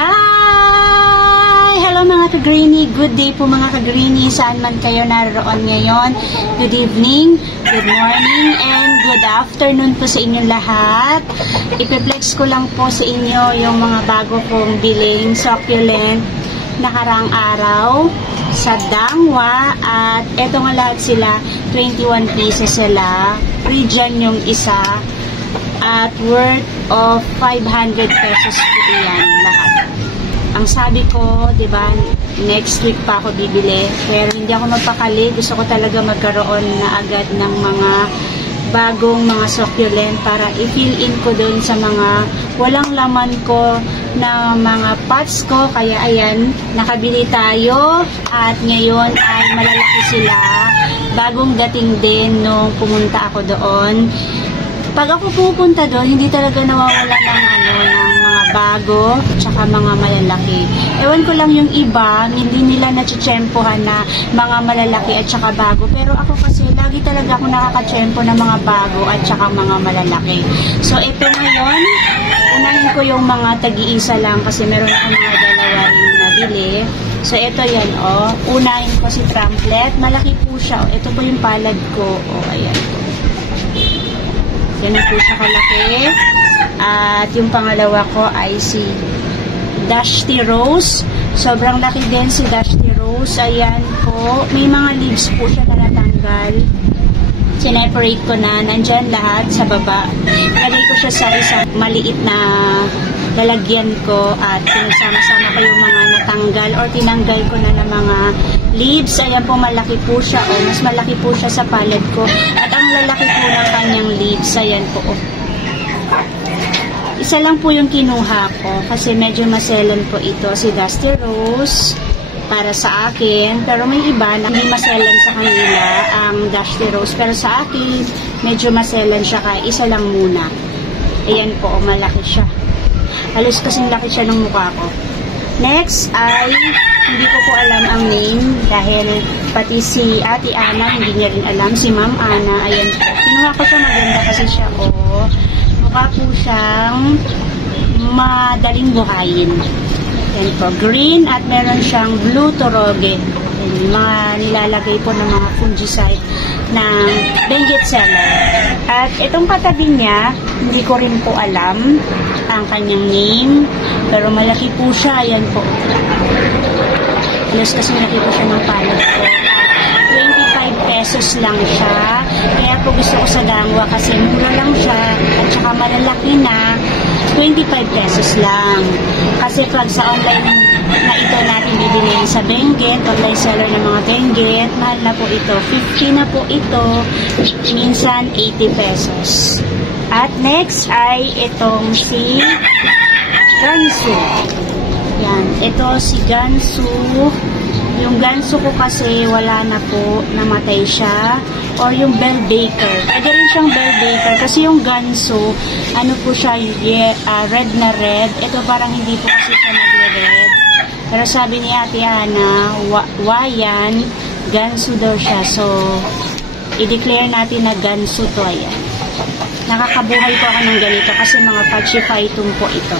Hi! Hello mga ka-greenie. Good day po mga ka-greenie. Saan man kayo naroon ngayon. Good evening, good morning, and good afternoon po sa inyong lahat. Ipiplex ko lang po sa inyo yung mga bago kong biling succulent nakaraang araw sa Dangwa. At eto nga lahat sila, 21 pieces sila. Free dyan yung isa. At worth of 500 pesos po yan lahat. Ang sabi ko, diba, next week pa ako bibili. Pero hindi ako magpakali. Gusto ko talaga magkaroon na agad ng mga bagong mga succulent para i-fill in ko dun sa mga walang laman ko na mga pots ko. Kaya ayan, nakabili tayo. At ngayon ay malalaki sila. Bagong dating din nung pumunta ako doon. Pag ako pupunta doon, hindi talaga nawawala ng mga bago tsaka mga malalaki. Ewan ko lang yung iba, hindi nila natsyempohan na mga malalaki at tsaka bago. Pero ako kasi, lagi talaga ako nakakatsyempo ng mga bago at tsaka mga malalaki. So, ito ngayon, unahin ko yung mga tag-iisa lang kasi meron ako mga dalawa rin nabili. So, ito yan, oh. Unahin ko si Trumplet. Malaki po siya, oh. Ito po yung palad ko. Oh, ayan po. Yan po siya kalaki. At yung pangalawa ko ay si Dusty Rose. Sobrang laki din si Dusty Rose. Ayan po. May mga leaves po siya na natanggal. Sineparate ko na. Nandyan lahat sa baba. Nalagay ko siya sa isang maliit na lalagyan ko. At pinasama-sama ko yung mga natanggal or tinanggal ko na ng mga leaves. Ayan po, malaki po siya. O, mas malaki po siya sa palad ko. At ang lalaki po ng kanyang leaves. Ayan po. O. Isa lang po yung kinuha ko. Kasi medyo maselan po ito. Si Dusty Rose. Para sa akin. Pero may iba na hindi maselan sa kanila ang Dusty Rose. Pero sa akin, medyo maselan siya. Kaya isa lang muna. Ayan po. O, malaki siya. Halos kasing laki siya ng mukha ko. Next ay, hindi ko po alam ang name dahil pati si Ate Ana, hindi niya rin alam. Si Ma'am Ana, ayan po. Kinuha ko siya, maganda kasi siya, oh. Mukha po siyang madaling buhayin. Ayan po, green at meron siyang blue toroge. Ayan, mga nilalagay po ng mga fungicide ng Benguet seller. At itong katabi niya, hindi ko rin po alam ang kanyang name. Pero malaki po siya. Ayan po. Alas kasi malaki po siya ng palad ko. At 25 pesos lang siya. Kaya po gusto ko sa Dangwa kasi mura lang siya. At saka malalaki na. 25 pesos lang. Kasi pag sa online na ito natin bibiliin sa Benguet, online seller ng mga Benguet, mahal na po ito. 50 na po ito. Minsan 80 pesos. At next ay itong si Gansu. Yan. Ito si Gansu. Yung Gansu ko kasi wala na po. Namatay siya. Or yung Bell Baker. Pwede rin siyang Bell Baker. Kasi yung Gansu, ano po siya, red na red. Ito parang hindi po kasi siya nagre-red. Pero sabi ni Ate Ana, wayan, Gansu daw siya. So, i-declare natin na Gansu to. Ayan. Nakakabuhay po ako ng ganito kasi mga pachipaitum po ito.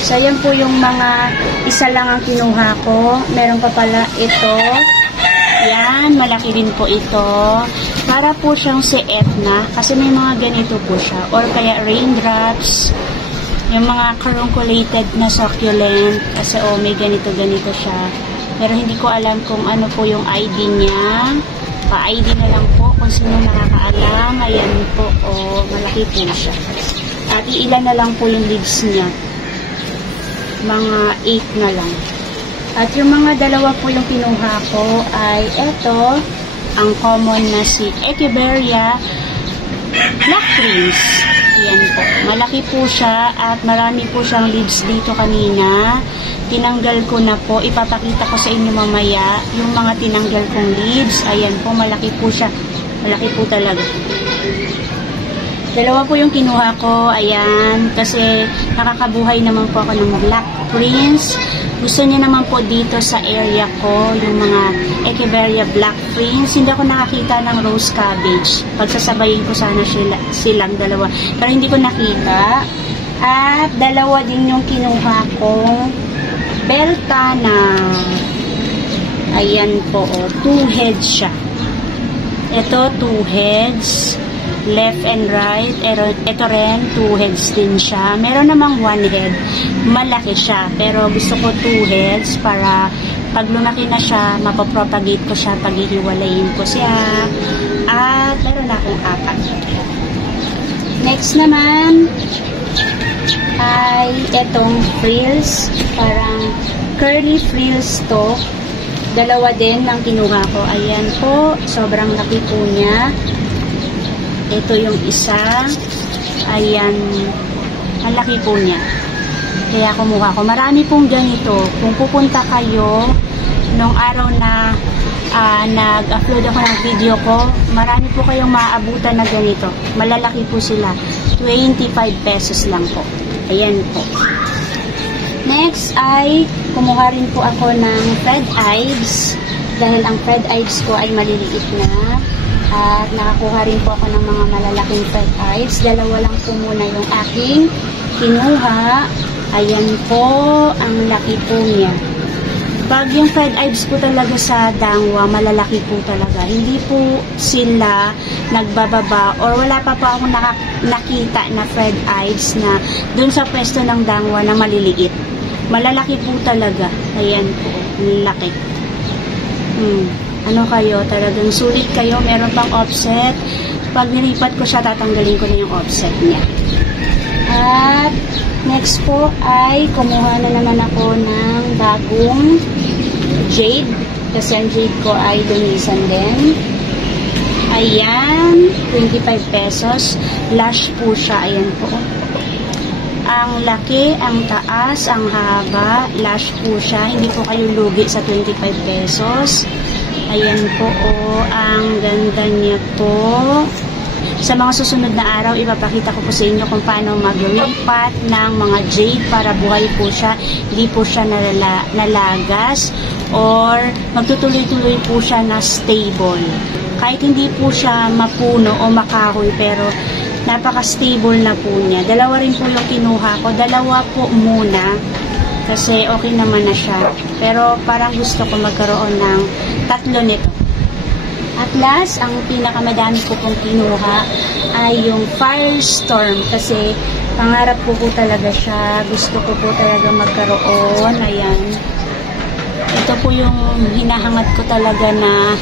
So, yan po yung mga isa lang ang kinuha ko. Meron pa pala ito. Yan, malaki din po ito. Para po siyang si Etna kasi may mga ganito po siya. Or kaya raindrops. Yung mga carunculated na succulent. Kasi may ganito-ganito siya. Pero hindi ko alam kung ano po yung ID niya. Pa-ID na lang po kung sino nakakaalam. Ayan po, malaki po siya. At iilan na lang po yung leaves niya. Mga 8 na lang. At yung mga dalawa po yung kinuha ko ay eto, ang common na si Echeveria Black Prince. Ayan po. Malaki po siya at marami po siyang leaves dito kanina. Tinanggal ko na po. Ipapakita ko sa inyo mamaya yung mga tinanggal kong leaves. Ayan po, malaki po siya. Malaki po talaga. Dalawa po yung kinuha ko. Ayan. Kasi nakakabuhay naman po ako ng Black Prince. Gusto niya naman po dito sa area ko yung mga Echeveria Black Prince. Hindi ako nakakita ng rose cabbage. Pagsasabayin ko sana silang dalawa. Pero hindi ko nakita. At dalawa din yung kinuha kong belta na ayan po, 2 heads siya. Ito, 2 heads. Left and right. Ito rin, 2 heads din siya. Meron namang 1 head. Malaki siya. Pero gusto ko 2 heads para pag lumaki na siya, mapapropagate ko siya, paghihiwalayin ko siya. At meron na akong 4. Next naman ay itong frills. Parang curly frills to. Dalawa din ang kinuha ko. Ayan po, sobrang laki po niya. Ito yung isa. Ayan, ang laki po niya. Kaya kumuha ko. Marami pong ganito. Kung pupunta kayo nung araw na nag-upload ako ng video ko, marami po kayong maaabutan na ganito. Malalaki po sila. 25 pesos lang po. Ayan po. Next ay kumuha rin po ako ng Fred Ives dahil ang Fred Ives ko ay maliliit na at nakakuha rin po ako ng mga malalaking Fred Ives. Dalawa lang po muna yung aking kinuha. Ayan po, ang laki po niya. Pag yung Fred Ives po talaga sa Dangwa, malalaki po talaga. Hindi po sila nagbababa or wala pa po akong nakita na Fred Ives na dun sa pwesto ng Dangwa na maliliit. Malalaki po talaga. Ayan po. Laki. Ano kayo? Talagang sulit kayo. Meron pang offset. Pag nilipat ko siya, tatanggalin ko na yung offset niya. At next po ay kumuha na naman ako ng bagong jade. Kasi ang jade ko ay dunisan din. Ayan. 25 pesos. Lash po siya. Ayan po. Ang laki, ang taas, ang haba, lash po siya. Hindi po kayo lugi sa 25 pesos. Ayan po, ang ganda niya po. Sa mga susunod na araw, ipapakita ko po sa inyo kung paano mag-lipat ng mga jade para buhay po siya. Hindi po siya nalagas or magtutuloy-tuloy po siya na stable. Kahit hindi po siya mapuno o makahoy, pero napaka-stable na po niya. Dalawa rin po yung kinuha ko. Dalawa po muna. Kasi okay naman na siya. Pero parang gusto ko magkaroon ng 3 nito. At last, ang pinakamadami ko pong kinuha ay yung Firestorm. Kasi pangarap ko po talaga siya. Gusto ko po talaga magkaroon. Ayan. Ito po yung hinahangat ko talaga na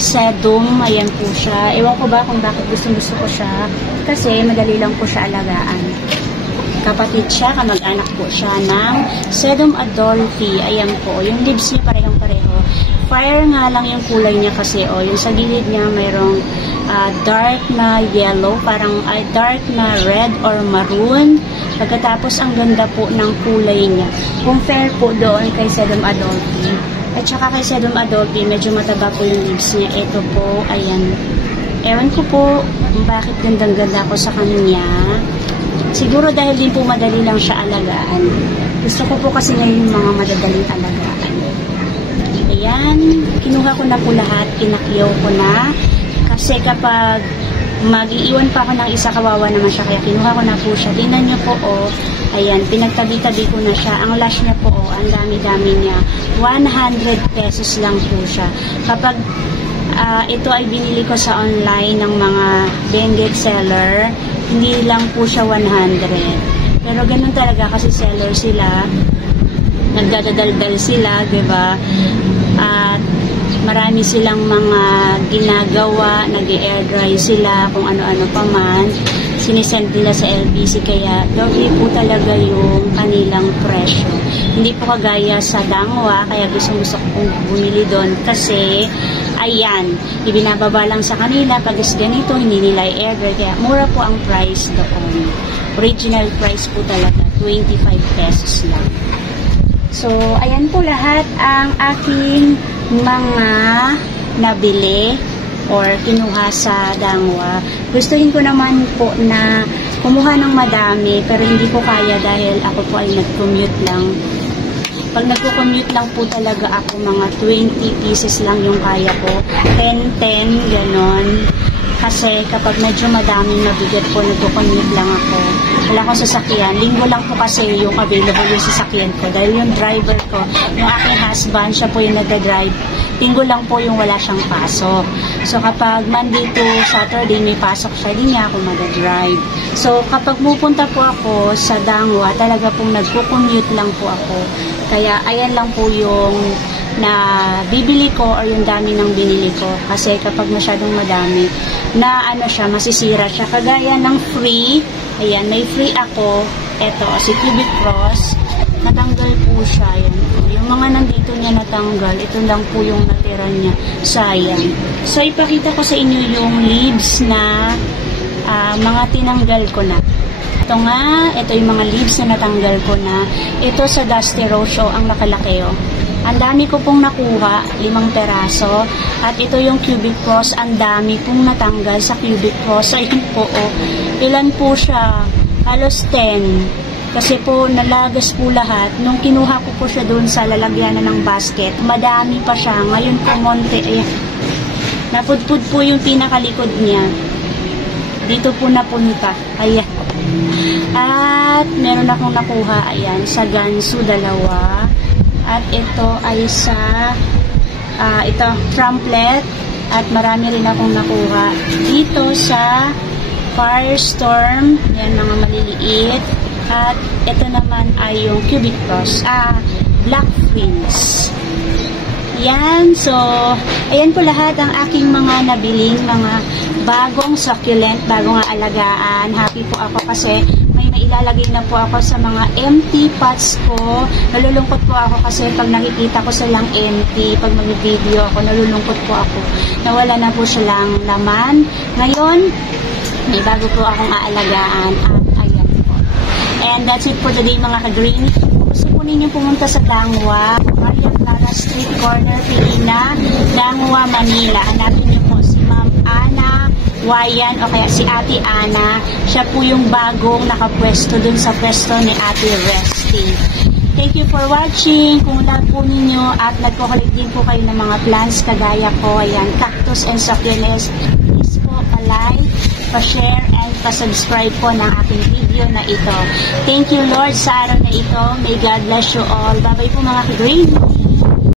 sedum, ayan po siya. Ewan ko ba kung bakit gusto ko siya. Kasi madali lang po siya alagaan. Kapatid siya, kamag-anak po siya ng Sedum Adolphi. Ayan po, yung leaves niya parehong-pareho. Fire nga lang yung kulay niya kasi, yung sa gilid niya mayroong dark na yellow, parang dark na red or maroon. Pagkatapos, ang ganda po ng kulay niya. Compare po doon kay Sedum Adolphi. At saka kay Sedum Adolphi, medyo mataba po yung leaves niya. Ito po, ayan. Ewan ko po bakit gandang-ganda ko sa kanya. Siguro dahil din po madali lang siya alagaan. Gusto ko po kasi ngayon mga madadaling alagaan. Ayan, kinuha ko na po lahat, pinakyaw ko na. Kasi kapag mag-iiwan pa ako ng isa, kawawa naman siya. Kaya kinuha ko na po siya. Tingnan niyo po, ayan, pinagtabi-tabi ko na siya. Ang lash niya po, ang dami-dami niya. 100 pesos lang po siya. Kapag ito ay binili ko sa online ng mga Benguet seller, hindi lang po siya 100. Pero ganun talaga kasi seller sila. Nagdadaldal sila, diba? At marami silang mga ginagawa, nag-air dry sila, kung ano-ano pa man. Sinisend nila sa LBC, kaya doble po talaga yung kanilang presyo. Hindi po kagaya sa Dangwa, kaya gusto kong bumili doon kasi ayan, ibinababa lang sa kanila pag ganito, hindi nila i-air dry, kaya mura po ang price doon. Original price po talaga, 25 pesos lang. So, ayan po lahat ang aking mga nabili or kinuha sa Dangwa. Gustuhin ko naman po na kumuha ng madami pero hindi ko kaya dahil ako po ay nag-commute lang. Pag nagko-commute lang po talaga ako, mga 20 pieces lang yung kaya ko. 10, ganon. Kasi kapag medyo madaming mabigat po, nagkukunyag lang ako. Wala akong sasakyan. Linggo lang po kasi yung available yung sasakyan ko. Dahil yung driver ko, yung aking husband, siya po yung nagda-drive. Linggo lang po yung wala siyang pasok. So kapag Monday to Saturday may pasok siya, di niya ako mag-drive. So kapag pupunta po ako sa Dangwa, talaga pong nagkukunyag lang po ako. Kaya ayan lang po yung na bibili ko or yung dami ng binili ko. Kasi kapag masyadong madami, na ano siya, masisira siya. Kagaya ng free, ayan, may free ako. Eto, si Cubic Cross. Natanggal po siya. Ayan. Yung mga nandito niya natanggal, ito lang po yung natira niya. Sayang. So, ipakita ko sa inyo yung leaves na mga tinanggal ko na. Ito nga, ito yung mga leaves na natanggal ko na. Ito sa Dusty Rose ang nakalaki, oh. Ang dami ko pong nakuha, 5 peraso. At ito yung Cubic Cross, ang dami pong natanggal sa Cubic Cross. Ayun po, oh. Ilan po siya? Halos 10. Kasi po, nalagas po lahat. Nung kinuha ko po siya doon sa lalagyanan ng basket, madami pa siya. Ngayon po, monte, ayan. Napudpud po yung pinakalikod niya. Dito po napunta. Ayan. At meron akong nakuha, ayan, sa Gansu, 2. At ito ay sa ito, trumplet. At marami rin akong nakuha dito sa Firestorm. Yan, mga maliliit. At ito naman ay yung Cubic Cross. Black Prince. Yan. So, ayan po lahat ang aking mga nabiling, mga bagong succulent, bagong alagaan. Happy po ako kasi may nailalagay na po ako sa mga empty pots ko. Nalulungkot po ako kasi pag nakikita ko silang empty, pag mag-video ako, nalulungkot po ako. Nawala na po silang laman. Ngayon, may bago po akong aalagaan. At ayan po. And that's it for today, mga ka-green. Gusto po ninyo pumunta sa Dangwa, Maria Clara Street Corner, Pilina, Dangwa, Manila. Hanapin niyo po si Ma'am Ana Wayan o kaya si Ate Ana. Siya po yung bagong nakapwesto dun sa pwesto ni Ate Resty. Thank you for watching. Kung lahat po ninyo at nagkukulit din po kayo ng mga plants kagaya ko, ayan, cactus and succulents, please po pa-like, pa-share, and pa-subscribe po ng aking video na ito. Thank you, Lord, sa araw na ito. May God bless you all. Bye-bye po, mga ka-green.